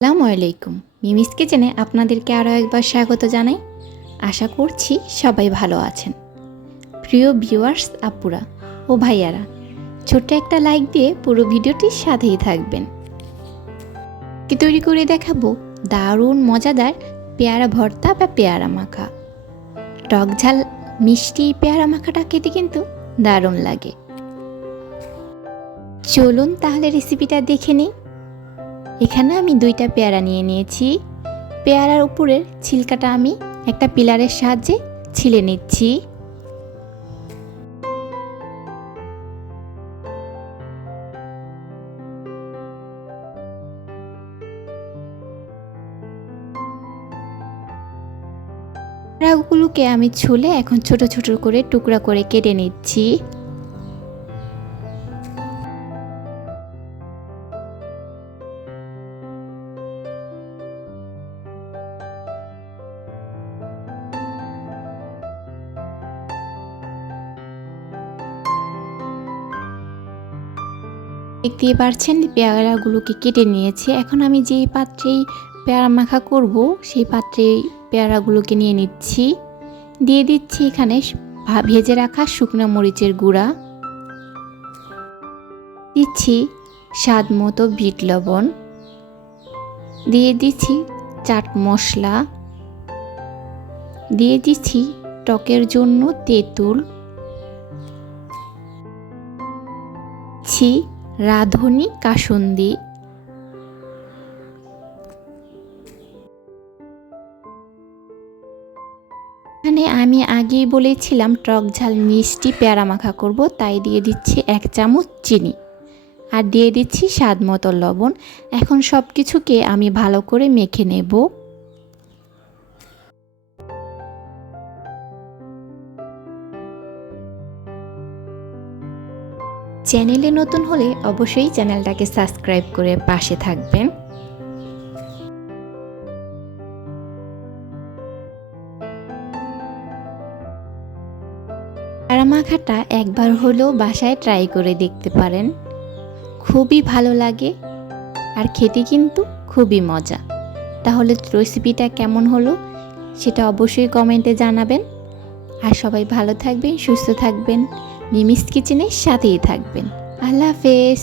আসসালামু আলাইকুম। মিমিস কিচেনে আপনাদেরকে আরও একবার স্বাগত জানাই। আশা করছি সবাই ভালো আছেন। প্রিয় ভিউয়ার্স আপুরা ও ভাইয়ারা, ছোট্ট একটা লাইক দিয়ে পুরো ভিডিওটির সাথেই থাকবেন। কি তৈরি করে দেখাবো দারুণ মজাদার পেয়ারা ভর্তা বা পেয়ারা মাখা। টক ঝাল মিষ্টি পেয়ারা মাখাটা খেতে কিন্তু দারুণ লাগে। চলুন তাহলে রেসিপিটা দেখে নিই। এখানে আমি 2টা পেয়ারা নিয়ে নিয়েছি। পেয়ারার উপরের ছিলকাটা আমি একটা পিলারের সাহায্যে ছিলে নিচ্ছি। পেয়ারাগুলোকে আমি ছুলে এখন ছোট ছোট করে টুকরা করে কেটে নিচ্ছি। দেখতেই পারছেন পেয়ারাগুলোকে কেটে নিয়েছি। এখন আমি যেই পাত্রেই পেয়ারা মাখা করব সেই পাত্রেই পেয়ারাগুলোকে নিয়ে নিচ্ছি। দিয়ে দিচ্ছি এখানে ভেজে রাখা শুকনো মরিচের গুঁড়া, দিচ্ছি স্বাদ মতো বিট লবণ, দিয়ে দিচ্ছি চাট মশলা, দিয়ে দিচ্ছি টকের জন্য তেঁতুল, দিচ্ছি রাঁধুনি কাসুন্দি, এখানে আমি আগেই বলেছিলাম টক ঝাল মিষ্টি পেয়ারা মাখা করব, তাই দিয়ে দিচ্ছি 1 চামচ চিনি আর দিয়ে দিচ্ছি স্বাদ মতো লবণ। এখন সব কিছুকে আমি ভালো করে মেখে নেব। চ্যানেলে নতুন হলে অবশ্যই চ্যানেলটাকে সাবস্ক্রাইব করে পাশে থাকবেন। পেয়ারা মাখাটা একবার হলেও বাসায় ট্রাই করে দেখতে পারেন, খুবই ভালো লাগে আর খেতে কিন্তু খুবই মজা। তাহলে রেসিপিটা কেমন হলো সেটা অবশ্যই কমেন্টে জানাবেন। আর সবাই ভালো থাকবেন, সুস্থ থাকবেন, মিমিস কিচেনের সাথেই থাকবেন। আল্লাহ হাফেজ।